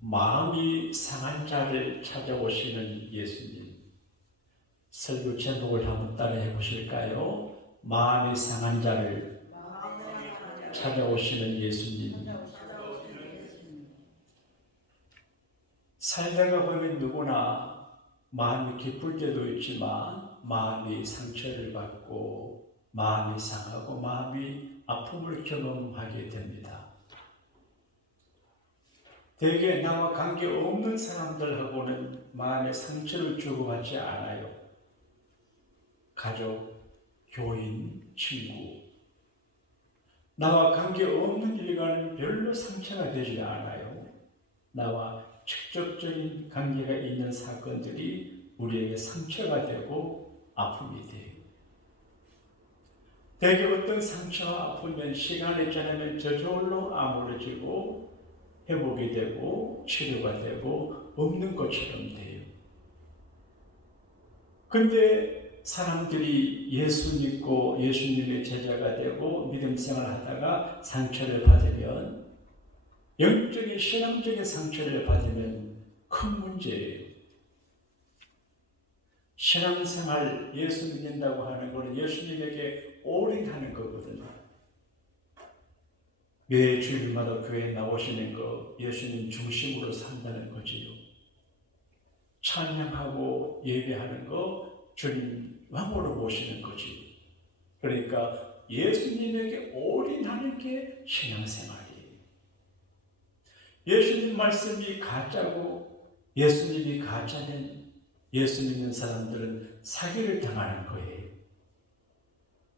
마음이 상한 자를 찾아오시는 예수님. 설교 제목을 한번 따라해 보실까요? 마음이 상한 자를 찾아오시는 예수님. 살다가 보면 누구나 마음이 기쁠 때도 있지만 마음이 상처를 받고 마음이 상하고 마음이 아픔을 경험하게 됩니다. 대개 나와 관계없는 사람들하고는 마음의 상처를 주고받지 않아요. 가족, 교인, 친구. 나와 관계없는 일과는 별로 상처가 되지 않아요. 나와 직접적인 관계가 있는 사건들이 우리에게 상처가 되고 아픔이 돼요. 대개 어떤 상처와 아프면 시간이 지나면 저절로 아물어지고 회복이 되고 치료가 되고 없는 것처럼 돼요. 근데 사람들이 예수 믿고 예수님의 제자가 되고 믿음 생활하다가 상처를 받으면, 영적인 신앙적인 상처를 받으면 큰 문제예요. 신앙생활, 예수 믿는다고 하는 것은 예수님에게 올인하는 거거든요. 매 주일마다 교회에 나오시는 거 예수님 중심으로 산다는 거지요. 찬양하고 예배하는 거 주님 왕으로 모시는 거지요. 그러니까 예수님에게 올인하는 게 신앙생활이에요. 예수님 말씀이 가짜고 예수님이 가짜된 예수 믿는 사람들은 사기를 당하는 거예요.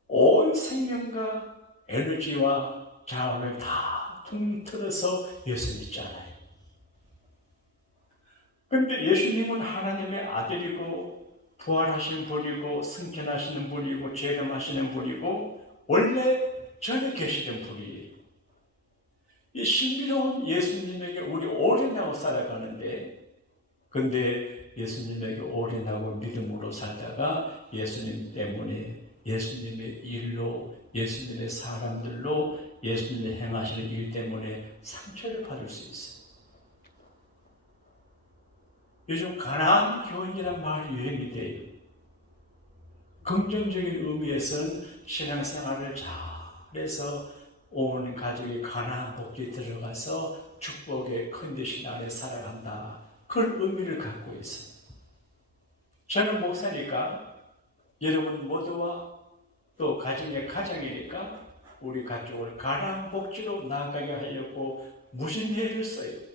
온 생명과 에너지와 자원을 다 통틀어서 예수 믿잖아요. 그런데 예수님은 하나님의 아들이고 부활하신 분이고 승천하시는 분이고 재림하시는 분이고 원래 전에 계시던 분이에요. 이 신비로운 예수님에게 우리 올인하고 살아가는데, 근데 예수님에게 올인하고 믿음으로 살다가 예수님 때문에 예수님의 일로 예수님의 사람들로 예수님이 행하시는 일 때문에 상처를 받을 수 있어요. 요즘 가나안 교인이란 말이 유행이 돼요. 긍정적인 의미에서는 신앙생활을 잘해서 온 가족이 가나안 복지에 들어가서 축복의 컨디션 안에 살아간다. 그런 의미를 갖고 있어요. 저는 목사니까 여러분 모두와 또 가정의 가장이니까 우리 가족을 가나안 복지로 나아가게 하려고 무심히를 써요.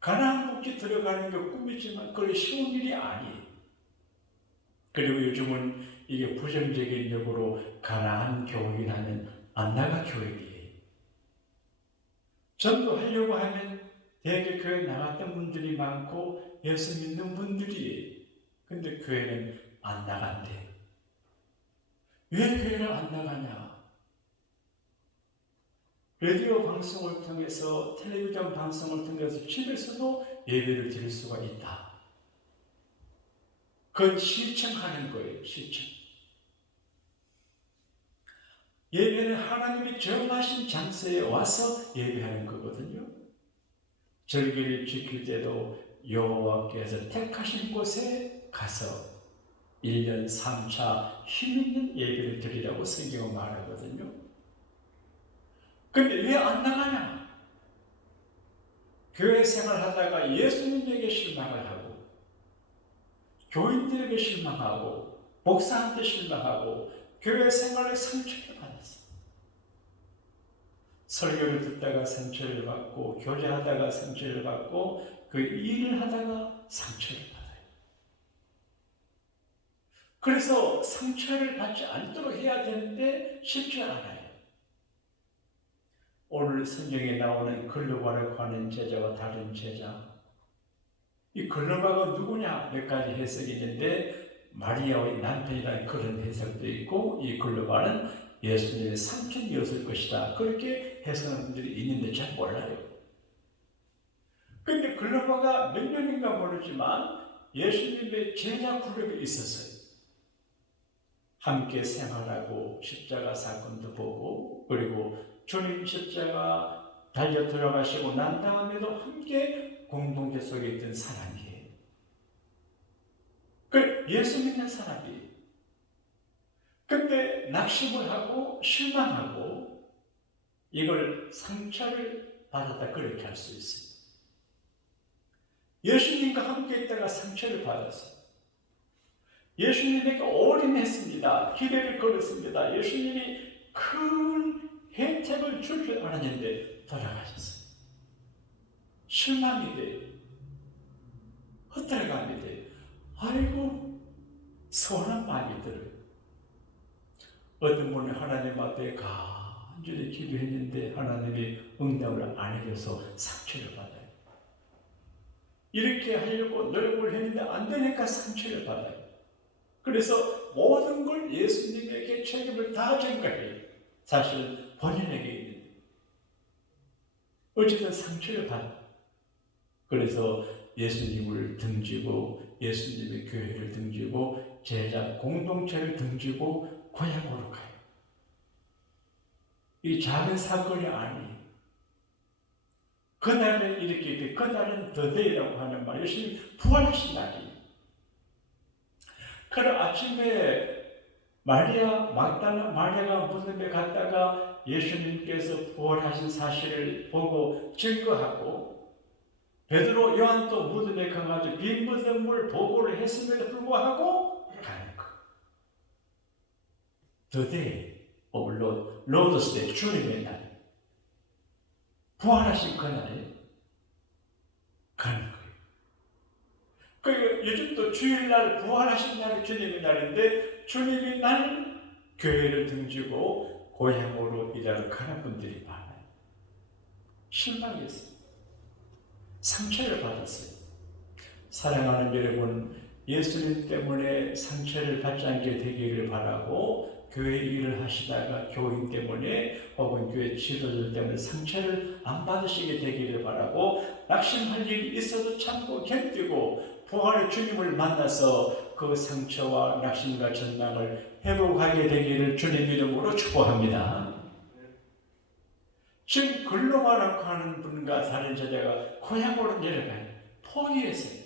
가나안 복지 들어가는 게 꿈이지만 그게 쉬운 일이 아니에요. 그리고 요즘은 이게 부정적인 역으로 가나안 교육이라는 안나가 교육이에요. 전도하려고 하면 대개 교회 나갔던 분들이 많고 예수 믿는 분들이에요. 근데 교회는 안 나간대요. 왜 교회를 안 나가냐? 라디오 방송을 통해서, 텔레비전 방송을 통해서 집에서도 예배를 드릴 수가 있다. 그건 실천하는 거예요. 실천. 예배는 하나님이 정하신 장소에 와서 예배하는 거거든요. 절기를 지킬 때도 여호와께서 택하신 곳에 가서 1년 3차 힘있는 예배를 드리라고 성경은 말하거든요. 근데 왜 안 나가냐? 교회 생활하다가 예수님에게 실망을 하고 교인들에게 실망하고 목사한테 실망하고 교회 생활에 상처를 받았어. 설교를 듣다가 상처를 받고 교제하다가 상처를 받고 그 일을 하다가 상처를 받아요. 그래서 상처를 받지 않도록 해야 되는데 쉽지 않아요. 오늘 성경에 나오는 글로바를 가는 제자와 다른 제자, 이 글로바가 누구냐 몇 가지 해석이 있는데 마리아의 남편이라는 그런 해석도 있고, 이 글로바는 예수님의 삼촌이었을 것이다 그렇게 해석하는 분들이 있는데 잘 몰라요. 근데 글로바가 몇 명인가 모르지만 예수님의 제자 그룹이 있었어요. 함께 생활하고 십자가 사건도 보고, 그리고 주님 십자가 달려 들어가시고 난 다음에도 함께 공동체 속에 있던 사람이에요. 그 예수 믿는 사람이에요. 근데 낙심을 하고 실망하고 이걸 상처를 받았다, 그렇게 할 수 있습니다. 예수님과 함께 있다가 상처를 받았어요. 예수님에게 올인했습니다. 기대를 걸었습니다. 예수님이 큰 혜택을 줄 줄 알았는데 돌아가셨어요. 실망이 돼요. 헛들어감이 돼요. 아이고, 서운한 마음이 들어요. 어떤 분이 하나님 앞에 간절히 기도했는데 하나님이 응답을 안 해줘서 상처를 받아요. 이렇게 하려고 노력을 했는데 안 되니까 상처를 받아요. 그래서 모든 걸 예수님에게 책임을 다 전가해요. 사실 본인에게 있는. 어쨌든 상처를 받아요. 그래서 예수님을 등지고 예수님의 교회를 등지고 제자 공동체를 등지고 고향으로 가요. 이 작은 사건이 아니에요. 그날에 이렇게, 그날은 더데이라고 하는 말, 예수님 부활하신 날이에요. 그럼 아침에 막달라 마리아가 무덤에 갔다가 예수님께서 부활하신 사실을 보고 증거하고, 베드로 요한도 무덤에 가가지고 빈 무덤을 보고를 했음에도 불구하고 가는 거. The day of Lord's Day, 주님의 날. 부활하신 그날에 가는 거예요. 그러니까 요즘도 주일날 부활하신 날이 주님의 날인데 주님의 날 교회를 등지고 고향으로 일하러 가는 분들이 많아요. 실망했어요. 상처를 받았어요. 사랑하는 여러분, 예수님 때문에 상처를 받지 않게 되기를 바라고, 교회 일을 하시다가 교인 때문에 혹은 교회 지도자 때문에 상처를 안 받으시게 되기를 바라고, 낙심할 일이 있어도 참고 견디고 부활의 주님을 만나서 그 상처와 낙심과 절망을 회복하게 되기를 주님 이름으로 축복합니다. 지금 글로가라고 하는 분과 다른 제자가 고향으로 내려가요. 포기했어요.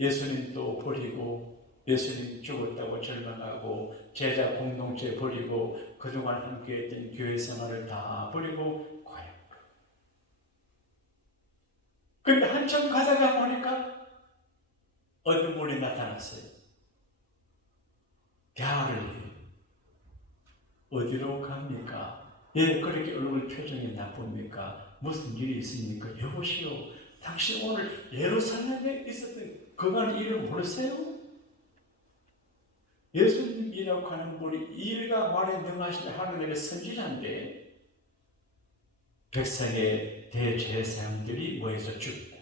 예수님도 버리고 예수님 죽었다고 절망하고 제자 공동체 버리고 그동안 함께했던 교회 생활을 다 버리고 고향으로. 그런데 한참 가다가 보니까 어떤 분이 나타났어요. 대화를 해요. 어디로 갑니까? 예, 그렇게 얼굴 표정이 나쁩니까? 무슨 일이 있습니까? 여보시오, 당신 오늘 예루살렘에 있었던 그간 일을 모르세요? 예수님이라고 하는 분이 일과 말에 능하신 하나님의 선지자인데 백성의 대제사장들이 모여서 죽고,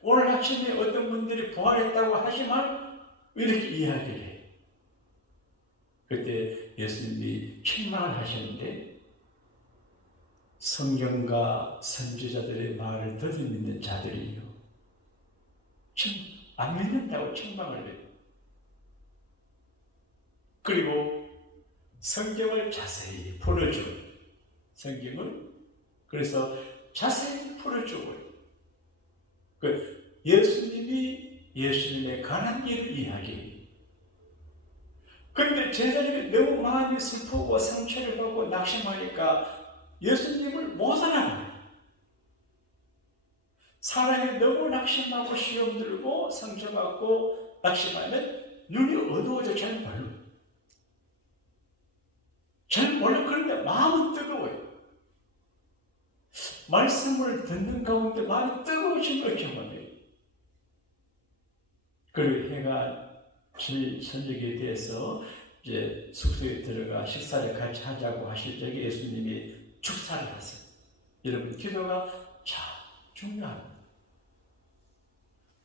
오늘 아침에 어떤 분들이 부활했다고 하지만 이렇게 이야기를 해요. 그때 예수님이 책망을 하셨는데, 성경과 선지자들의 말을 더듬 믿는 자들이요, 지금 안 믿는다고 책망을 해요. 그리고 성경을 자세히 풀어줘요. 성경을 그래서 자세히 풀어주고요. 예수님이 예수님의 가난 일을 이야기해요. 그런데 제자들이 너무 마음이 슬프고 상처를 받고 낙심하니까 예수님을 못 알아봐요. 사람이 너무 낙심하고 시험 들고 상처받고 낙심하면 눈이 어두워져 잘 보여요. 잘 몰라. 그런데 마음은 뜨거워요. 말씀을 듣는 가운데 마음이 뜨거워진 걸 경험해요. 그리고 해가 질 저녁에 대해서 이제 숙소에 들어가 식사를 같이 하자고 하실 적에 예수님이 축사를 하세요. 여러분, 기도가 참 중요합니다.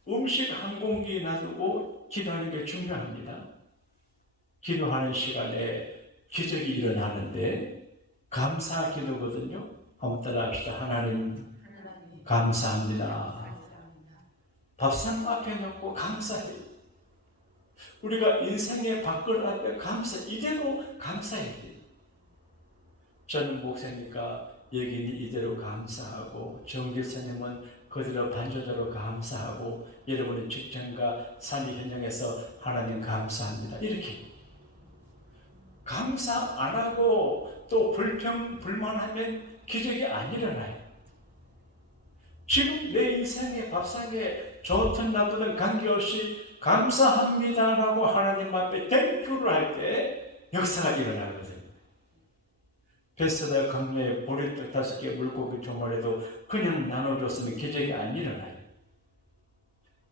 음식 한 공기 놔두고 기도하는 게 중요합니다. 기도하는 시간에 기적이 일어나는데 감사 기도거든요. 한번 따라합시다. 하나님 감사합니다. 밥상 앞에 놓고 감사해요. 우리가 인생의 밥그릇 앞에 이대로 감사해야 돼요. 저는 목사니까 여기는 이대로 감사하고 정길사님은 그대로 반조대로 감사하고 여러분의 직장과 삶의 현장에서 하나님 감사합니다. 이렇게 감사 안 하고 또 불만하면 기적이 안 일어나요. 지금 내 인생의 밥상에 좋든 나쁘든 관계없이 감사합니다라고 하나님 앞에 땡큐를 할 때 역사가 일어나거든요. 베스다 강매에 보리떡 5개 물고기 조말에도 그냥 나눠줬으면 기적이 안 일어나요.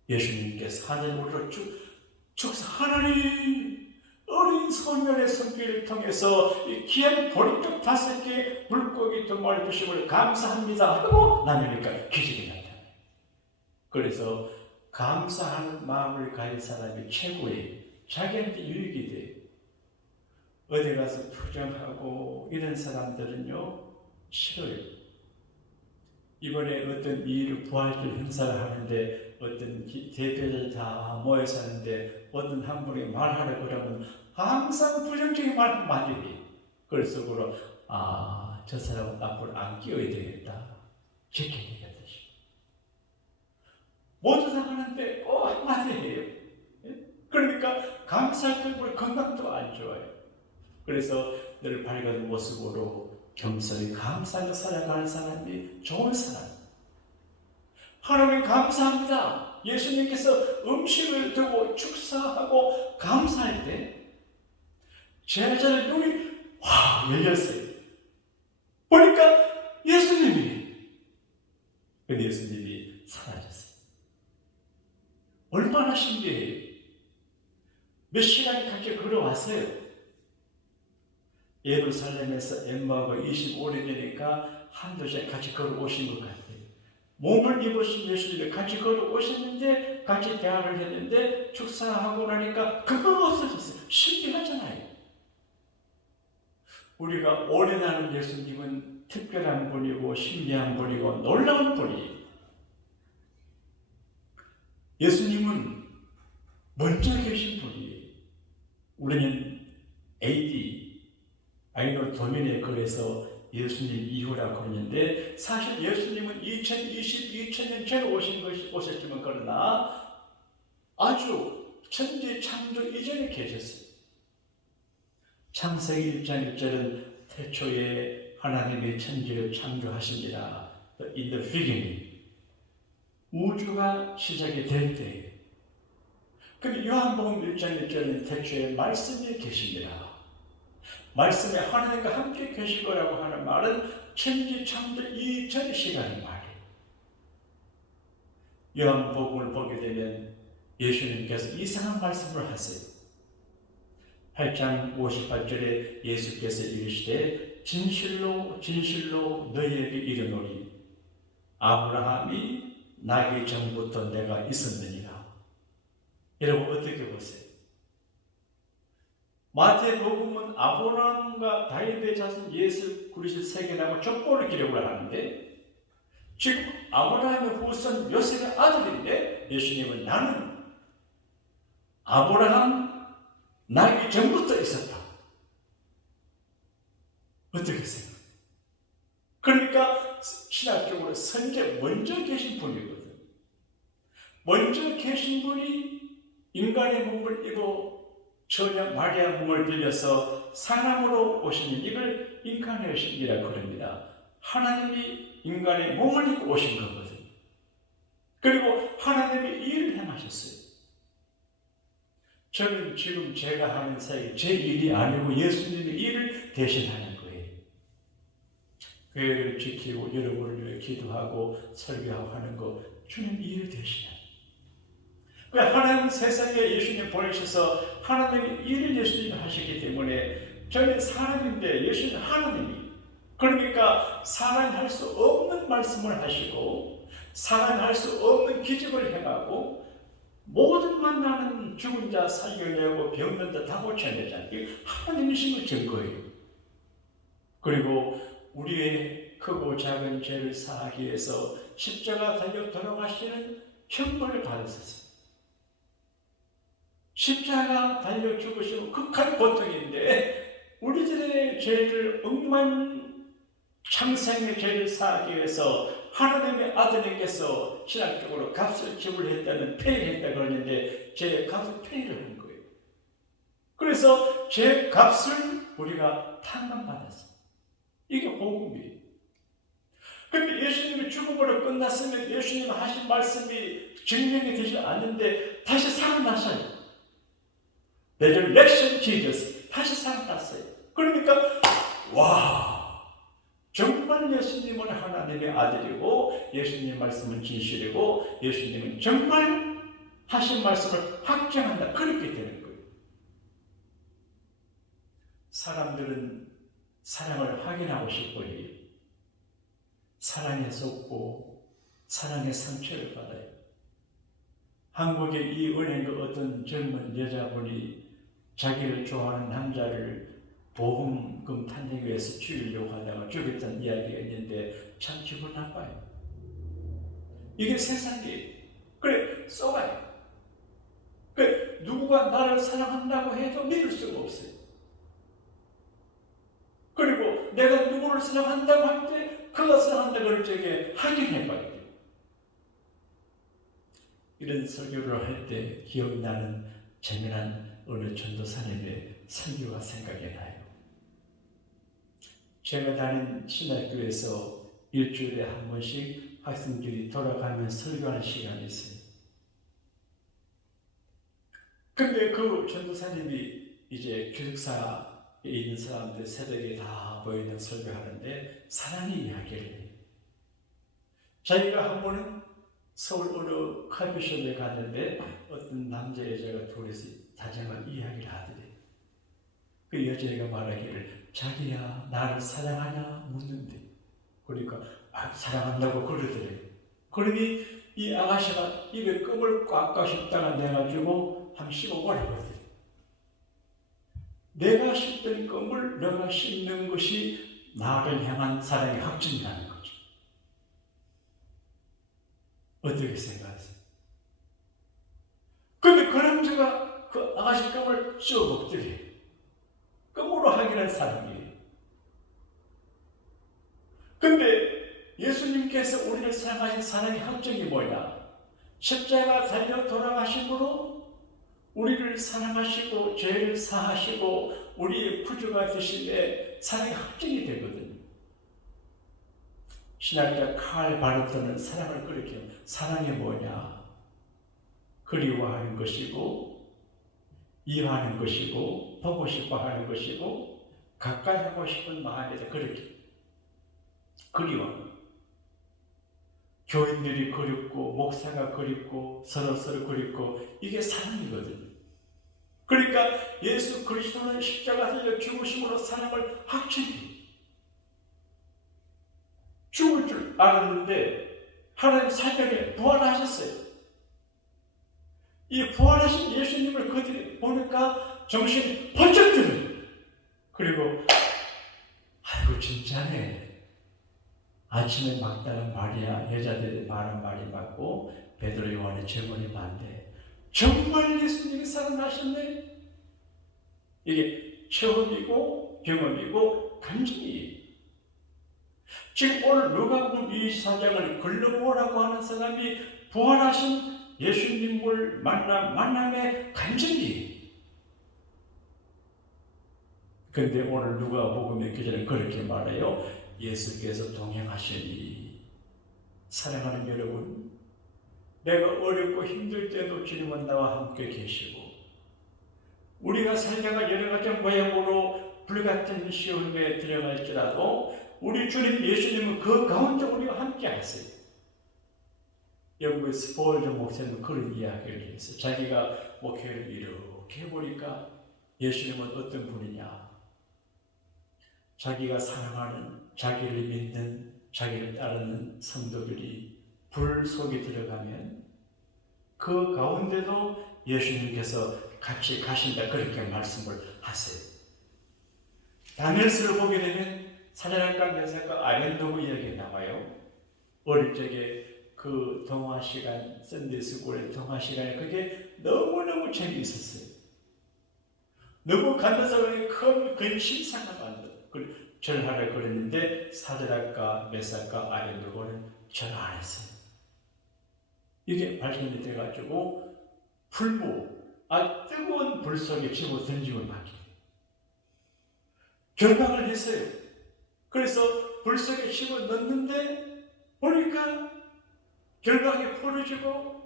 예수님께서 하늘으로 축사 하나님 어린 소년의 성길을 통해서 이 귀한 보리떡 5개 물고기 2마리 주심을 감사합니다 하고 나누니까 기적이 나타나요. 그래서 감사하는 마음을 가진 사람이 최고의 자기한테 유익이 돼요. 어디 가서 투정하고 이런 사람들은요 싫어요. 이번에 어떤 이일 부활절 행사를 하는데 어떤 대표들 다 모여서 하는데 어떤 한 분이 말하려고 그러면 항상 부정적인 말을 많이 해요. 그래서 속으로 저 사람은 앞으로 안 끼워야 되겠다. 지켜야겠듯이. 모두 다 하는데 꼭 한마디 해요. 그러니까 감사할 때 우리 건강도 안 좋아요. 그래서 늘 밝은 모습으로 겸손히 감사하며 살아가는 사람이 좋은 사람. 하나님 감사합니다. 예수님께서 음식을 두고 축사하고 감사할 때 제자들 눈이 확 열렸어요. 보니까 예수님이. 근데 예수님이 사라졌어요. 얼마나 신기해요. 몇 시간 같이 걸어왔어요. 예루살렘에서 엠마오가 25년 되니까 한두 시간 같이 걸어오신 것 같아요. 몸을 입으신 예수님이 같이 걸어오셨는데 같이 대화를 했는데 축사하고 나니까 그거 없어졌어요. 신기하잖아요. 우리가 오래나는 예수님은 특별한 분이고 신비한 분이고 놀라운 분이에요. 예수님은 먼저 계신 분이에요. 우리는 AD 아이노 도민에 걸려서 예수님 이후라고 하는데 사실 예수님은 2020년 전에 오셨지만 그러나 아주 천지 창조 이전에 계셨어요. 창세기 1장 1절은 태초에 하나님의 천지를 창조하십니다. In the beginning. 우주가 시작이 될 때예요. 근데 요한복음 1장 1절은 태초에 말씀이 계십니다. 말씀에 하나님과 함께 계실 거라고 하는 말은 천지 창조 이전의 시간의 말이에요. 요한복음을 보게 되면 예수님께서 이상한 말씀을 하세요. 8장 58절에 예수께서 이르시되 진실로 진실로 너희에게 이르노니 아브라함이 나기 전부터 내가 있었느니라. 여러분 어떻게 보세요? 마태복음은 아브라함과 다윗의 자손 예수 그리스도 세계라고 족보를 기록을 하는데 지금 아브라함의 후손 요셉의 아들인데 예수님은 나는 아브라함 나기 전부터 있었다. 어떻게 생각해요? 그러니까 신학적으로 선제 먼저 계신 분이거든. 먼저 계신 분이 인간의 몸을 입어 처녀 마리아 몸을 빌려서 사람으로 오시는 이걸 인카네이션이라고 합니다. 하나님이 인간의 몸을 입고 오신 거거든요. 그리고 하나님이 일을 행하셨어요. 저는 지금 제가 하는 사이 제 일이 아니고 예수님의 일을 대신하는 거예요. 교회를 지키고 여러분을 위해 기도하고 설교하고 하는 거 주님 일을 대신하는 거예요. 하나님 세상에 예수님 보내셔서 하나님이 일을 예수님이 하시기 때문에 저는 사람인데 예수님 하나님이 그러니까 사람이 할 수 없는 말씀을 하시고 사람이 할 수 없는 기적을 행하고 모든 만나는 죽은 자 살려내고 병든 자 다 고쳐내잖아요. 하나님이신 걸 증거예요. 그리고 우리의 크고 작은 죄를 사하기 위해서 십자가 달려 돌아가시는 형벌을 받으셨어요. 십자가 달려 죽으시고 극한 고통인데 우리들의 죄를 창생의 죄를 사하기 위해서 하나님의 아들님께서 신학적으로 값을 지불했다는 페이했다 그러는데 제 값을 페이를 한 거예요. 그래서 제 값을 우리가 탕감받았어요. 이게 복음이에요. 그런데 예수님이 죽음으로 끝났으면 예수님 하신 말씀이 증명이 되지 않는데 다시 살아나셔요. Resurrection Jesus. 다시 살아났어요. 그러니까 와, 정말 예수님은 하나님의 아들이고 예수님 말씀은 진실이고 예수님은 정말 하신 말씀을 확정한다. 그렇게 되는 거예요. 사람들은 사랑을 확인하고 싶어 해요. 사랑에 속고 사랑의 상처를 받아요. 한국의 이 은행의 어떤 젊은 여자분이 자기를 좋아하는 남자를 보험금 탄핵 위해서 죽이려고 하다가 죽였다는 이야기가 있는데 참 기분 나빠요. 이게 세상이에요. 그래, 쏘가요. 그래, 누구가 나를 사랑한다고 해도 믿을 수가 없어요. 그리고 내가 누구를 사랑한다고 할 때 그가 사랑한다고 할 적에 확인해봐야 돼요. 이런 설교를 할 때 기억나는 재미난 어느 전도사님의 설교가 생각이 나요. 제가 다닌 신학교에서 일주일에 한 번씩 학생들이 돌아가면서 설교하는 시간이 있어요. 근데 그 전도사님이 이제 기숙사에 있는 사람들 새벽에 다 모이는 설교하는데 사랑의 이야기를 해요. 자기가 한 번은 서울 어느 커피숍에 갔는데 어떤 남자 여자가 둘이서 다정한 이야기를 하더래요. 그 여자애가 말하기를 자기야 나를 사랑하냐 묻는데 그러니까 사랑한다고 그러더래요. 그러니 이 아가씨가 입에 껌을 꽉꽉 씹다가 내가지고 한 15번 해버렸어요. 내가 씹던 껌을 내가 씹는 것이 나를 향한 사랑의 확증이라는 거죠. 어떻게 생각하세요? 근데 그 남자가 그 아가씨 껌을 씹어 먹더래요. 껌으로 확인한 사람이에요. 근데 예수님께서 우리를 사랑하신 사랑의 함정이 뭐냐? 십자가 달려 돌아가심으로 우리를 사랑하시고 죄를 사하시고 우리의 구주가 되심에 사랑의 함정이 되거든요. 신학자 칼 바르트는 사랑을 그렇게 해요. 사랑이 뭐냐? 그리워하는 것이고 이해하는 것이고 보고 싶어 하는 것이고 가까이 하고 싶은 마음에다 그렇게 그리워. 교인들이 그립고 목사가 그립고 서로 그립고 이게 사랑이거든요. 그러니까 예수 그리스도는 십자가 달려 죽으심으로 사랑을 확증해요. 죽을 줄 알았는데 하나님 사명에 부활하셨어요. 이 부활하신 예수님을 그들이 보니까 정신이 번쩍 들어요. 그리고 아이고 진짜네. 아침에 막다른 마리아 여자들이 말한 말이 맞고 베드로 요한의 증언이 맞네. 정말 예수님이 살아나셨네. 이게 체험이고 경험이고 감정이에요. 지금 오늘 누가복음 24장을 글로보라고 하는 사람이 부활하신 예수님을 만남의 감정이에요. 그런데 오늘 누가복음의 기자는 그렇게 말해요. 예수께서 동행하시니 사랑하는 여러분, 내가 어렵고 힘들 때도 주님은 나와 함께 계시고 우리가 살다가 여러 가지 모양으로 불같은 시험에 들어갈지라도 우리 주님 예수님은 그 가운데 우리와 함께 하세요. 영국의 스폴저 목사님은 그런 이야기를 했어요. 자기가 목회를 이렇게 해보니까 예수님은 어떤 분이냐? 자기가 사랑하는, 자기를 믿는, 자기를 따르는 성도들이 불 속에 들어가면 그 가운데도 예수님께서 같이 가신다 그렇게 말씀을 하세요. 다니엘서를 보게 되면 사자락과 메삭과 아벤노고 이야기가 나와요. 어릴 적에 그 동화 시간, 썬데이스쿨의 동화 시간에 그게 너무너무 재미있었어요. 너무 감동스러운 큰 근심상을 만들어. 절하라 그랬는데 사드락과 메삭과 아벤노고는 절 안 했어요. 이게 발견이 돼가지고 뜨거운 불 속에 집어 던지고 나기 결박을 했어요. 그래서 불 속에 집어 넣는데 보니까 결박이 풀어지고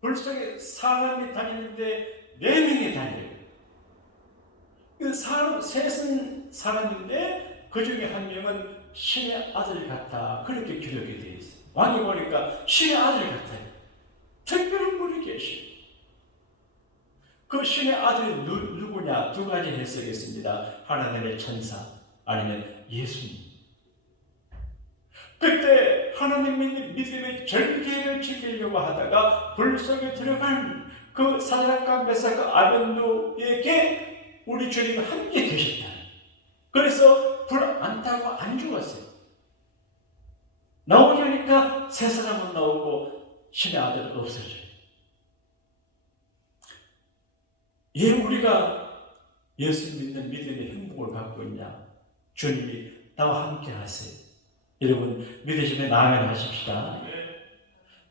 불 속에 사람이 다니는데 4명이 다녀요. 셋은 사람인데 그 중에 한 명은 신의 아들 같다. 그렇게 기록이 되어 있어요. 왕이 보니까 신의 아들 같아요. 특별한 분이 계시요. 그 신의 아들이 누구냐? 2가지 해석이 있습니다. 하나님의 천사 아니면 예수님. 그때 하나님 믿음의 절개를 지키려고 하다가 불 속에 들어간 그 사드락과 메삭과 아벤노에게 우리 주님이 함께 계셨다. 그래서 불 안 타고 안 죽었어요. 나오려니까 3사람은 나오고 신의 아들은 없어져요. 예, 우리가 예수 믿는 믿음의 행복을 갖고 있냐? 주님이 나와 함께 하세요. 여러분 믿으시면 아멘 하십시다.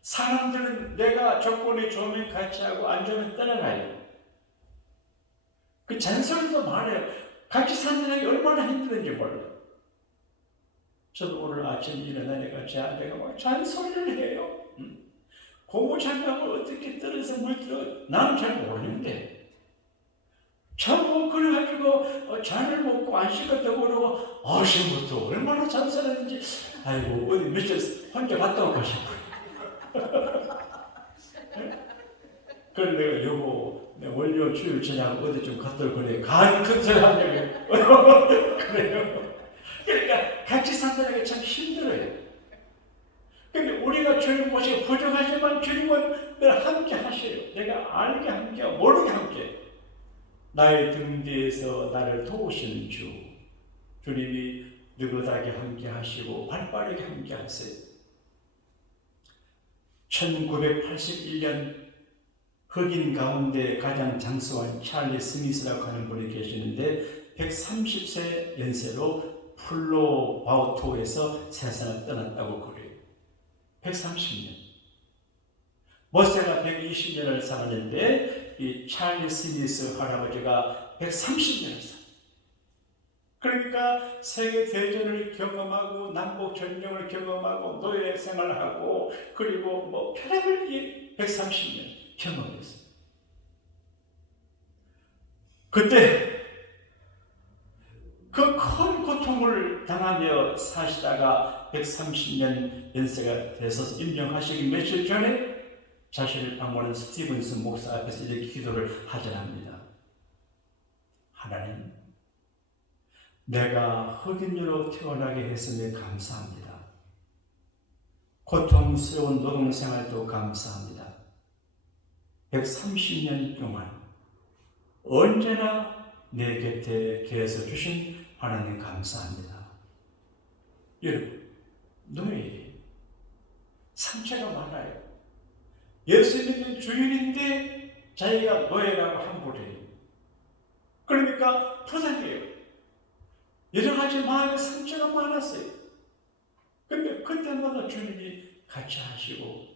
사람들은 내가 조건이 좋으면 같이 하고 안 좋으면 떠나가요. 그 잔소리도 많아요. 같이 사는 게 얼마나 힘든지 몰라요. 저도 오늘 아침 일어나니까 제 아내가 막 잔소리를 해요. 고무장갑을 어떻게 떨어서 물들어 나는 잘 모르는데 자고 그래가지고 잔을 먹고 안 씻었다고 그러고 아침부터 얼마나 잔소리하는지 아이고 어디 며칠 혼자 갔다 올까 싶어요. 그래 내가 여보 월요 주일 저녁 어디 좀 갔다 올 거래. 간이 큰 소리 하냐고 그래요. 그러니까 같이 산다는 게 참 힘들어요. 근데 우리가 주님 모시고 부족하지만 주님은 늘 함께 하셔요. 내가 알게 함께 모르게 함께. 나의 등 뒤에서 나를 도우시는 주님이 느긋하게 함께 하시고 발빠르게 함께 하세요. 1981년 흑인 가운데 가장 장수한 찰리 스미스라고 하는 분이 계시는데 130세 연세로 플로바우토에서 세상을 떠났다고 그래요. 130년. 모세가 120년을 살았는데 이 찰리 스미스 할아버지가 130년을 살았어요. 그러니까 세계 대전을 경험하고 남북 전쟁을 경험하고 노예 생활하고 그리고 뭐 별의별 130년 경험했어요. 그때 그 큰 고통을 당하며 사시다가 130년 연세가 돼서 임명하시기 며칠 전에 자신을 방문한 스티븐스 목사 앞에서 이렇게 기도를 하전합니다. 하나님, 내가 흑인으로 태어나게 했음에 감사합니다. 고통스러운 노동생활도 감사합니다. 130년 동안 언제나 내 곁에 계셔 주신 하나님 감사합니다. 여러분, 노예예요. 상처가 많아요. 예수 믿는 주인인데 자기가 노예라고 함부로 해요. 그러니까 부담이에요. 여러 가지 마음의 상처가 많았어요. 근데 그때마다 주님이 같이 하시고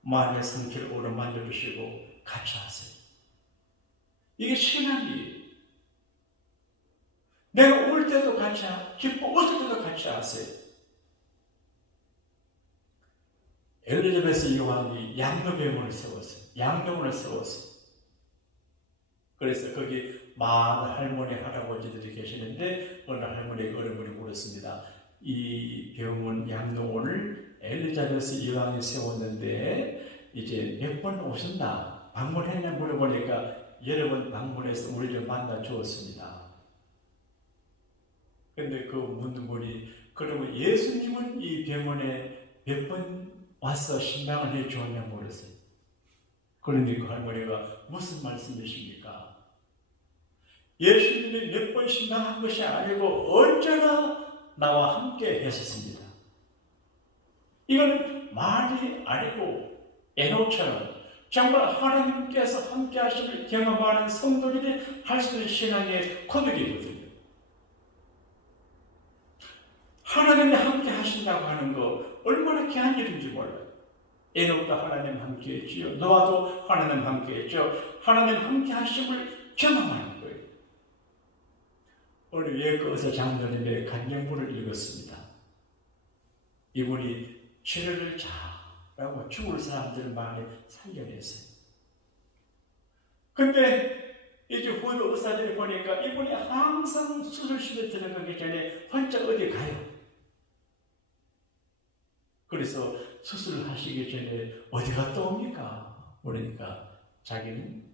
마음의 상처를 오래 만져주시고 같이 하세요. 이게 신앙이에요. 내가 울 때도 같이 기뻐 웃을 때도 같이 하세요. 엘리자베스 여왕이 양로병원을 세웠어요. 양로원을 세웠어요. 그래서 거기 많은 할머니, 할아버지들이 계시는데 어느 할머니가 어른분이 물었습니다. 이 병원, 양로원을 엘리자베스 여왕이 세웠는데 이제 몇 번 오셨나? 방문했냐 물어보니까 여러 번 방문해서 우리 좀 만나 주었습니다. 근데 그 묻는 분이 그러면 예수님은 이 병원에 몇 번 와서 신방을 해 주었냐 물었어요. 그러니까 그 할머니가 무슨 말씀이십니까? 예수님이 몇 번 신방한 것이 아니고 언제나 나와 함께 했었습니다. 이건 말이 아니고 에노처럼 정말 하나님께서 함께 하시는 경험하는 성도들이 할 수 있는 신앙의 고백이거든요. 하나님이 함께 하신다고 하는 거 얼마나 귀한 일인지 몰라요. 에녹도 하나님 함께 했지요. 노아도 하나님 함께 했죠. 하나님 함께 하심을 경험하는 거예요. 오늘 예거서 장로님의 간증문을 읽었습니다. 이분이 치료를 잘하고 죽을 사람들 마음에 살려냈어요. 근데 이제 후배 의사들이 보니까 이분이 항상 수술실에 들어가기 전에 혼자 어디 가요. 그래서 수술을 하시기 전에 어디 갔다 옵니까? 그러니까 자기는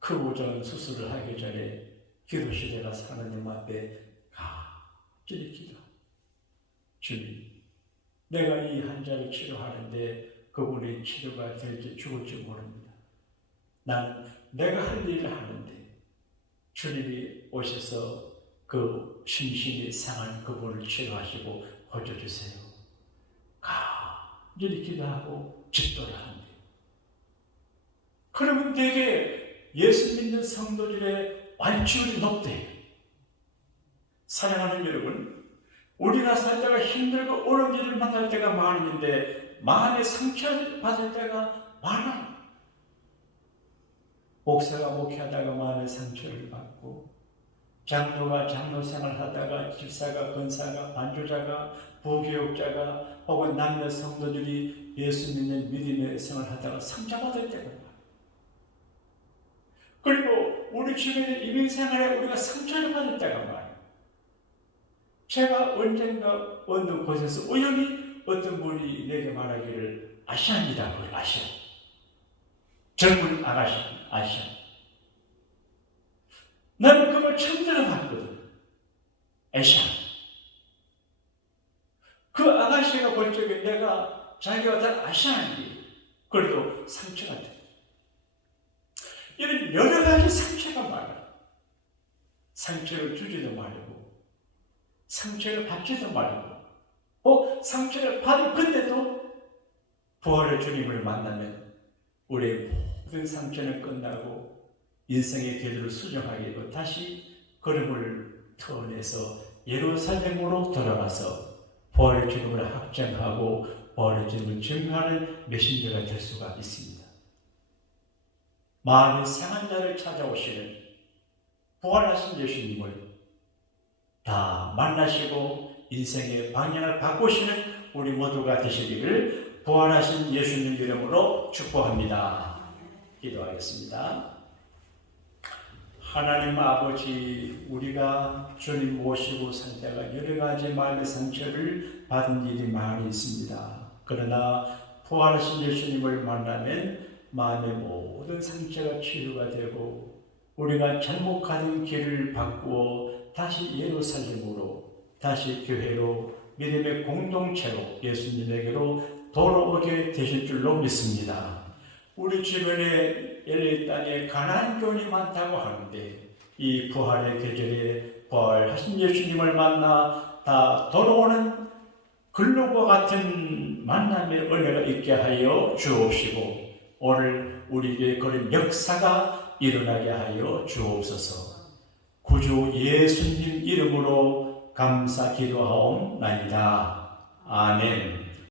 크고 작은 수술을 하기 전에 기도실에 가서 하나님 앞에 간절히 기도. 주님, 내가 이 환자를 치료하는데 그분이 치료가 될지 죽을지 모릅니다. 나는 내가 할 일을 하는데 주님이 오셔서 그 심신이 상한 그분을 치료하시고 고쳐주세요. 간절히 기도하고 집도를 하는데, 그러면 되게 예수 믿는 성도들의 완치율이 높대요. 사랑하는 여러분, 우리가 살다가 힘들고 어려운 일을 만날 때가 많은데 마음의 상처를 받을 때가 많아요. 목사가 목회하다가 마음의 상처를 받고, 장로가 장로 생활하다가 집사가 권사가 안주자가 부교육자가 혹은 남녀 성도들이 예수 믿는 믿음의 생활하다가 상처받을 때가 많아요. 그리고 우리 주변의 이민 생활에 우리가 상처를 받을 때가 많아요. 제가 언젠가 어느 곳에서 우연히 어떤 분이 내게 말하기를 아시아입니다. 그걸 아시아. 젊은 아가씨 아시아. 나는 그걸 처음 들어봤거든. 아시아. 그 아가씨가 볼 적에 내가 자기가 다 아시아인지 그래도 상처가 돼. 이런 여러 가지 상처가 많아. 상처를 주지도 말고 상처를 받지도 말고 상처를 받을 근데도 부활의 주님을 만나면 우리의 모든 상처는 끝나고 인생의 궤도를 수정하게 다시 걸음을 터내서 예루살렘으로 돌아가서 부활의 주님을 확정하고 부활의 주님을 증거하는 메신저가 될 수가 있습니다. 마음의 상한 자를 찾아오시는 부활하신 예수님을 다 만나시고 인생의 방향을 바꾸시는 우리 모두가 되시기를 부활하신 예수님 이름으로 축복합니다. 기도하겠습니다. 하나님 아버지, 우리가 주님 모시고 살 때가 여러 가지 마음의 상처를 받은 일이 많이 있습니다. 그러나 부활하신 예수님을 만나면 마음의 모든 상처가 치유가 되고 우리가 잘못 가는 길을 바꾸어 다시 예루살렘으로, 다시 교회로, 믿음의 공동체로 예수님에게로 돌아오게 되실 줄로 믿습니다. 우리 주변에 LA 땅에 가난한 교인이 많다고 하는데 이 부활의 계절에 부활하신 예수님을 만나 다 돌아오는 글로과 같은 만남의 은혜가 있게 하여 주옵시고 오늘 우리에게 그런 역사가 일어나게 하여 주옵소서. 구주 예수님 이름으로 감사 기도하옵나이다. 아멘.